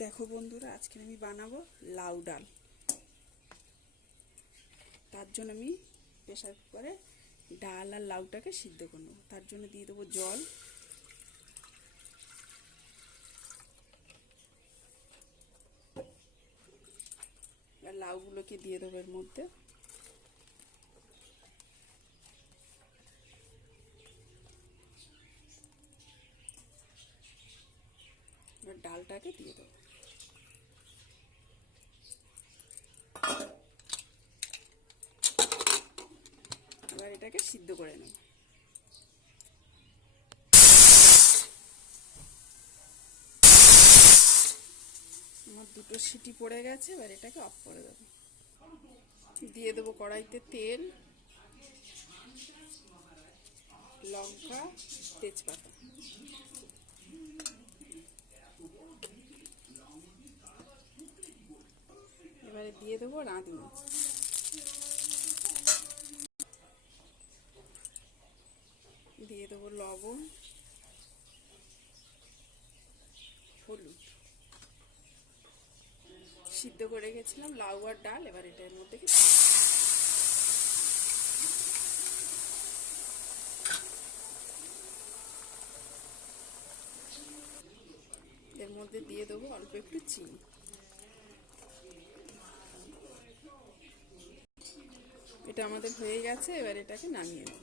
দেখো বন্ধুরা, আজকে আমি বানাবো লাউ ডাল। তার জন্য আমি প্রেশার কুকারে ডাল আর লাউটাকে সিদ্ধ করে নেব। তার জন্য দিয়ে দেবো জল। লাউগুলোকে দিয়ে দেবো এর মধ্যে। ডালটাকে দিয়ে দেবো। এবার এটাকে সিদ্ধ করে নেব। আমার দুটো সিটি পড়ে গেছে, এবার এটাকে অফ করে দেবো। দিয়ে দেবো কড়াইতে তেল, লঙ্কা, তেজপাতা। দিয়ে দেবো রাঁধুনি দিয়ে দেবো লবণ, হলুদ। সিদ্ধ করে গেছিলাম লাউ আর ডাল, এবার এটার মধ্যে এর মধ্যে দিয়ে দেবো অল্প একটু চিনি। এটা আমাদের হয়ে গেছে এবার এটাকে নামিয়ে নেব।